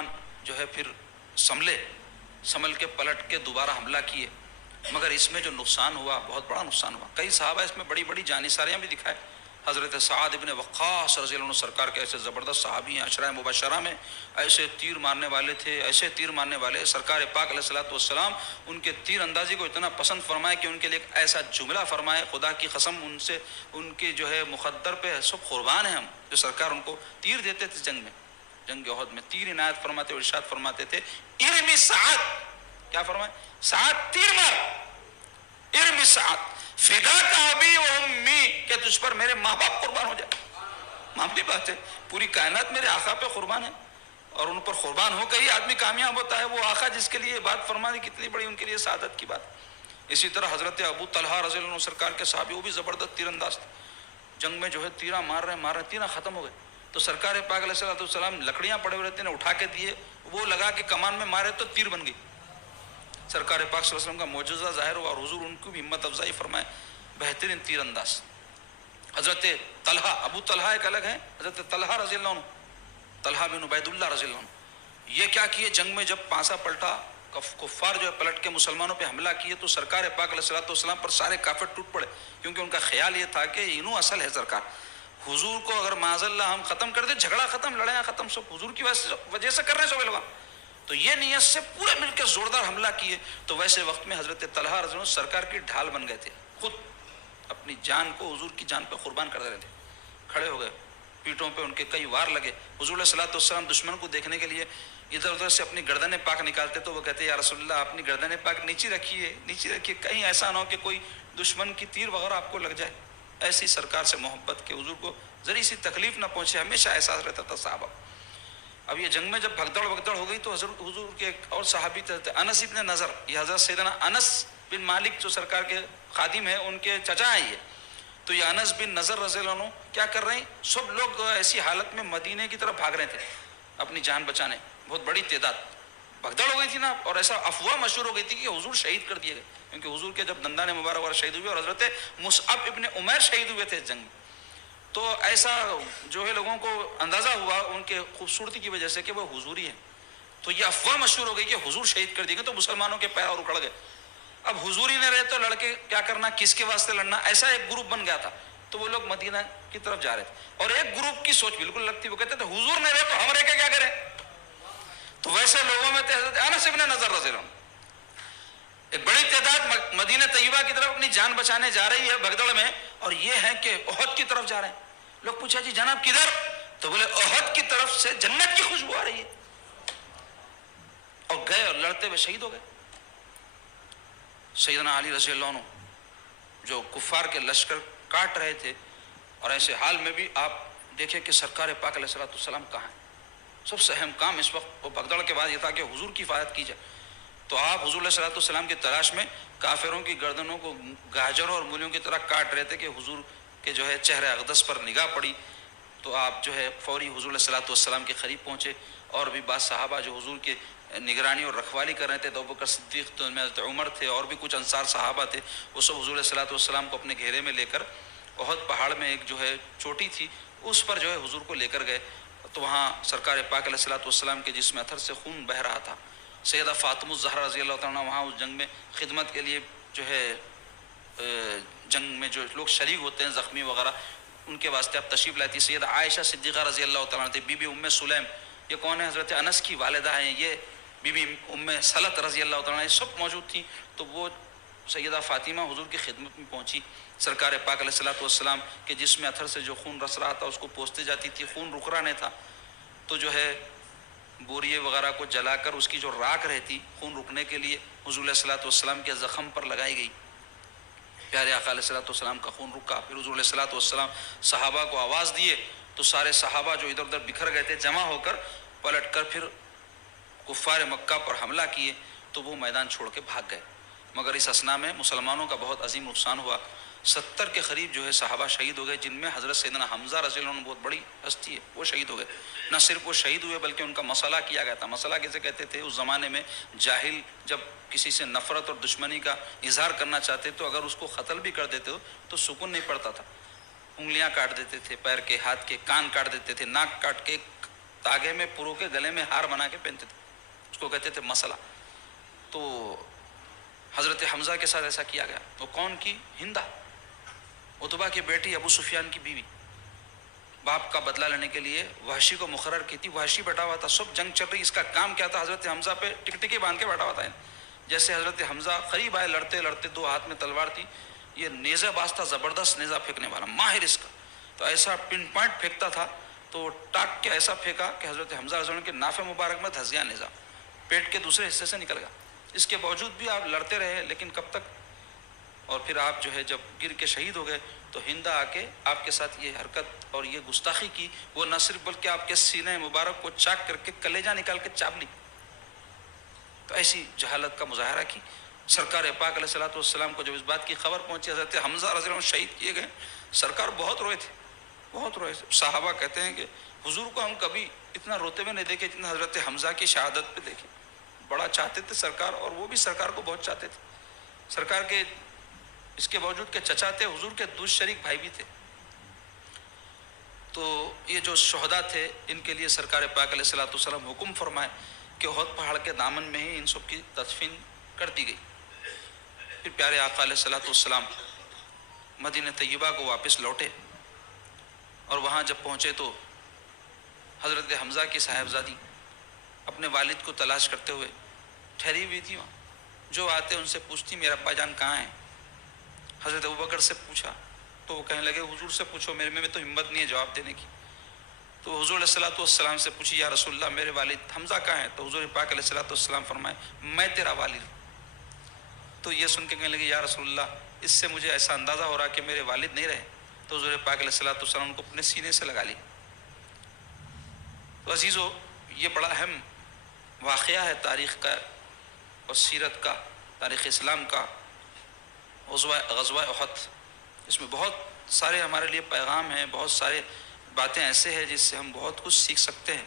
مسلمان جو ہے پھر سنبھل کے پلٹ کے دوبارہ حملہ کیے، مگر اس میں جو نقصان ہوا بہت بڑا نقصان ہوا. کئی صحابہ اس میں بڑی بڑی جانثاریاں بھی دکھائے. حضرت سعد ابن وقاص رضی اللہ عنہ سرکار کے ایسے زبردست صحابی ہیں، عشرہ مبشرہ میں ایسے تیر مارنے والے تھے، ایسے تیر مارنے والے. سرکار پاک علیہ الصلوۃ والسلام ان کے تیر اندازی کو اتنا پسند فرمائے کہ ان کے لیے ایک ایسا جملہ فرمائے، خدا کی قسم ان کے جو ہے مقدر پہ سب قربان ہیں ہم، جو سرکار ان کو تیر دیتے تھے جنگ احد میں تیر عنایت فرماتے اور ارشاد فرماتے تھے ارمی سعد، کیا فرمائے؟ سعد تیر مار، ارمی سعد فداک ابی و امی، کہ تجھ پر میرے ماں باپ قربان ہو جائے. معمولی بات ہے، پوری کائنات میرے آقا پہ قربان ہے، اور ان پر قربان ہو کے ہی آدمی کامیاب ہوتا ہے. وہ آقا جس کے لیے بات فرما دی کتنی بڑی ان کے لیے سعادت کی بات. اسی طرح حضرت ابو طلحہ رضی اللہ عنہ سرکار کے صحابی، وہ بھی زبردست تیر انداز تھے. جنگ میں جو ہے تیرہ مار رہے تیرہ ختم ہو گئے تو سرکار پاک علیہ الصلوۃ والسلام لکڑیاں پڑے ہوئے رہتے ہیں اٹھا کے دیے، وہ لگا کے کمان میں مارے تو تیر بن گئی. سرکار پاک صلی اللہ علیہ وسلم کا معجزہ ظاہر ہوا اور حضور ان کو بھی ہمت افزائی فرمائے. بہترین تیر انداز. حضرت طلحہ، ابو طلحہ ایک الگ ہے، حضرت طلحہ رضی اللہ عنہ، طلحہ بن عبید اللہ رضی اللہ عنہ، یہ کیا کیے جنگ میں جب پانسا پلٹا، کفار جو ہے پلٹ کے مسلمانوں پہ حملہ کیے تو سرکار پاک علیہ الصلوۃ والسلام پر سارے کافر ٹوٹ پڑے، کیونکہ ان کا خیال یہ تھا کہ انہوں اصل ہے سرکار. حضور کو اگر معاذ اللہ ہم ختم کر دیں، جھگڑا ختم، لڑائیاں ختم، سب حضور کی وجہ سے کر رہے ہیں سب لوگ، تو یہ نیت سے پورے مل کے زوردار حملہ کیے. تو ویسے وقت میں حضرت طلحہ رضی اللہ عنہ سرکار کی ڈھال بن گئے تھے، خود اپنی جان کو حضور کی جان پہ قربان کر دے رہے تھے. کھڑے ہو گئے، پیٹوں پہ ان کے کئی وار لگے. حضور علیہ الصلوۃ والسلام دشمن کو دیکھنے کے لیے ادھر ادھر سے اپنی گردنیں پاک نکالتے تو وہ کہتے یا رسول اللہ اپنی گردنیں پاک نیچے رکھیے، کہیں ایسا نہ ہو کہ کوئی دشمن کی تیر وغیرہ آپ کو لگ جائے. ایسی سرکار سے محبت کے حضور کو ذری سی تکلیف نہ پہنچے، ہمیشہ احساس رہتا تھا صحابہ. اب یہ جنگ میں جب بھگدڑ ہو گئی تو حضور کے ایک اور صحابی تھے انس ابن نضر، یہ حضرت سیدنا انس بن مالک جو سرکار کے خادم ہیں ان کے چچا ہیں یہ. تو یہ انس بن نضر رضی اللہ عنہ کیا کر رہے ہیں، سب لوگ ایسی حالت میں مدینے کی طرف بھاگ رہے تھے اپنی جان بچانے. بہت بڑی تعداد بھگدڑ ہو گئی تھی نا، اور ایسا افواہ مشہور ہو گئی تھی کہ حضور شہید کر دیے گئے، کیونکہ حضور کے جب دندان مبارک وغیرہ شہید ہوئے اور حضرت مصعب ابن عمیر شہید ہوئے تھے اس جنگ میں. تو ایسا جو ہے لوگوں کو اندازہ ہوا ان کے خوبصورتی کی وجہ سے کہ وہ حضوری ہیں. تو یہ افواہ مشہور ہو گئی کہ حضور شہید کر دیے گئے، تو مسلمانوں کے پیر اور اکھڑ گئے. اب حضور ہی نہ رہے تو لڑکے کیا کرنا، کس کے واسطے لڑنا، ایسا ایک گروپ بن گیا تھا. تو وہ لوگ مدینہ کی طرف جا رہے تھے اور ایک گروپ کی سوچ بالکل لگتی، وہ کہتے تھے حضور نہ رہے تو ہم رہ کے کیا کریں. تو ویسے لوگوں میں تھے حضرت انس بن نضر رضی اللہ عنہ. ایک بڑی تعداد مدینہ طیبہ کی طرف اپنی جان بچانے جا رہی ہے بھگدڑ میں، اور یہ ہے کہ احد کی طرف جا رہے ہیں. لوگ پوچھا جی جناب کدھر، تو بولے احد کی طرف سے جنت کی خوشبو آ رہی ہے. اور گئے اور لڑتے ہوئے شہید ہو گئے. سیدنا علی رضی اللہ عنہ جو کفار کے لشکر کاٹ رہے تھے، اور ایسے حال میں بھی آپ دیکھیں کہ سرکار پاک علیہ الصلوۃ والسلام کہاں ہیں. سب سے اہم کام اس وقت وہ بھگدڑ کے بعد یہ تھا کہ حضور کی حفاظت کی جائے. تو آپ حضور علیہ الصلوۃ والسلام کی تلاش میں کافروں کی گردنوں کو گاجروں اور مولیوں کی طرح کاٹ رہے تھے کہ حضور کے جو ہے چہرہ اقدس پر نگاہ پڑی تو آپ جو ہے فوری حضور علیہ الصلوۃ والسلام کے قریب پہنچے. اور بھی بعض صحابہ جو حضور کے نگرانی اور رکھوالی کر رہے تھے، ابوبکر صدیق تو حضرت عمر تھے اور بھی کچھ انصار صحابہ تھے، وہ سب حضور علیہ الصلوۃ والسلام کو اپنے گھیرے میں لے کر احد پہاڑ میں ایک جو ہے چوٹی تھی اس پر جو ہے حضور کو لے کر گئے. تو وہاں سرکار پاک علیہ الصلوۃ والسلام کے جسم اتھر سے خون بہہ رہا تھا. سیدہ فاطمہ الزہرا رضی اللہ تعالیٰ عنہ وہاں اس جنگ میں خدمت کے لیے جو ہے جنگ میں جو لوگ شریک ہوتے ہیں زخمی وغیرہ ان کے واسطے اب تشریف لائی تھی. سیدہ عائشہ صدیقہ رضی اللہ تعالیٰ عنہ تھی، بی بی ام سلیم، یہ کون ہے، حضرت انس کی والدہ ہیں، یہ بی بی ام سلط رضی اللہ تعالیٰ عنہ، یہ سب موجود تھیں. تو وہ سیدہ فاطمہ حضور کی خدمت میں پہنچی. سرکار پاک علیہ الصلوۃ والسلام کے جسم اتھر سے جو خون رس رہا تھا اس کو پوچھتے جاتی تھی، خون رک رہا نہیں تھا. تو جو ہے بوریے وغیرہ کو جلا کر اس کی جو راکھ رہتی خون رکنے کے لیے حضور علیہ الصلوۃ والسلام کے زخم پر لگائی گئی. پیارے آقا علیہ الصلوۃ والسلام کا خون رکا. پھر حضور علیہ الصلوۃ والسلام صحابہ کو آواز دیے تو سارے صحابہ جو ادھر ادھر بکھر گئے تھے جمع ہو کر پلٹ کر پھر کفار مکہ پر حملہ کیے تو وہ میدان چھوڑ کے بھاگ گئے. مگر اس اثنا میں مسلمانوں کا بہت عظیم نقصان ہوا. 70 کے قریب جو ہے صحابہ شہید ہو گئے، جن میں حضرت سیدنا حمزہ رضی اللہ عنہ بہت بڑی ہستی ہے، وہ شہید ہو گئے. نہ صرف وہ شہید ہوئے بلکہ ان کا مسئلہ کیا گیا تھا. مسئلہ کیسے کہتے تھے اس زمانے میں، جاہل جب کسی سے نفرت اور دشمنی کا اظہار کرنا چاہتے تو اگر اس کو قتل بھی کر دیتے ہو تو سکون نہیں پڑتا تھا. انگلیاں کاٹ دیتے تھے، پیر کے، ہاتھ کے، کان کاٹ دیتے تھے، ناک کاٹ کے تاگے میں پرو کے گلے میں ہار بنا کے پہنتے تھے، اس کو کہتے تھے مسئلہ. تو حضرت حمزہ کے ساتھ ایسا کیا گیا. وہ کون کی؟ ہندا، عتبہ کی بیٹی، ابو سفیان کی بیوی. باپ کا بدلہ لینے کے لیے وحشی کو مقرر کی تھی. وحشی بیٹھا ہوا تھا، سب جنگ چل رہی، اس کا کام کیا تھا؟ حضرت حمزہ پہ ٹکٹکی باندھ کے بیٹھا ہوا تھا. جیسے حضرت حمزہ قریب آئے، لڑتے لڑتے، دو ہاتھ میں تلوار تھی، یہ نیزہ باز تھا، زبردست نیزہ پھینکنے والا، ماہر اس کا. تو ایسا پن پوائنٹ پھینکتا تھا، تو ٹاک کے ایسا پھینکا کہ حضرت حمزہ رضی اللہ عنہ کے ناف مبارک میں دھس گیا نیزہ، پیٹ کے دوسرے حصے سے نکل گیا. اس کے باوجود بھی آپ لڑتے رہے، لیکن کب تک؟ اور پھر آپ جو ہے جب گر کے شہید ہو گئے تو ہندا آ کے آپ کے ساتھ یہ حرکت اور یہ گستاخی کی. وہ نہ صرف بلکہ آپ کے سینے مبارک کو چاک کر کے کلیجہ نکال کے چاپ لی. تو ایسی جہالت کا مظاہرہ کی. سرکار پاک علیہ الصلوۃ والسلام کو جب اس بات کی خبر پہنچی حضرت حمزہ رضی اللہ عنہ شہید کیے گئے، سرکار بہت روئے تھے، بہت روئے تھے. صحابہ کہتے ہیں کہ حضور کو ہم کبھی اتنا روتے ہوئے نہیں دیکھے جتنا حضرت حمزہ کی شہادت پہ دیکھے. بڑا چاہتے تھے سرکار، اور وہ بھی سرکار کو بہت چاہتے تھے. سرکار کے اس کے باوجود کہ چچا تھے، حضور کے دوسرے شریک بھائی بھی تھے. تو یہ جو شہداء تھے، ان کے لیے سرکار پاک علیہ الصلوۃ والسلام حکم فرمائے کہ احد پہاڑ کے دامن میں ہی ان سب کی تدفین کر دی گئی. پھر پیارے آقا علیہ الصلوۃ والسلام مدینہ طیبہ کو واپس لوٹے، اور وہاں جب پہنچے تو حضرت حمزہ کی صاحبزادی اپنے والد کو تلاش کرتے ہوئے ٹھہری ہوئی تھی وہاں. جو آتے ان سے پوچھتی میرا ابا جان کہاں ہیں. حضرت ابوبکر سے پوچھا تو وہ کہنے لگے حضور سے پوچھو، میرے میں تو ہمت نہیں ہے جواب دینے کی. تو حضور علیہ الصلوۃ والسلام سے پوچھی یا رسول اللہ میرے والد حمزہ کہاں ہیں. تو حضور پاک علیہ الصلوۃ والسلام فرمائے میں تیرا والد ہوں. تو یہ سن کے کہنے لگے یا رسول اللہ اس سے مجھے ایسا اندازہ ہو رہا کہ میرے والد نہیں رہے. تو حضور پاک علیہ الصلوۃ والسلام کو اپنے سینے سے لگا لی. تو عزیزو، یہ بڑا اہم واقعہ ہے تاریخ کا اور سیرت کا، تاریخ اسلام کا، غزوہ احد. اس میں بہت سارے ہمارے لیے پیغام ہیں، بہت سارے باتیں ایسے ہیں جس سے ہم بہت کچھ سیکھ سکتے ہیں.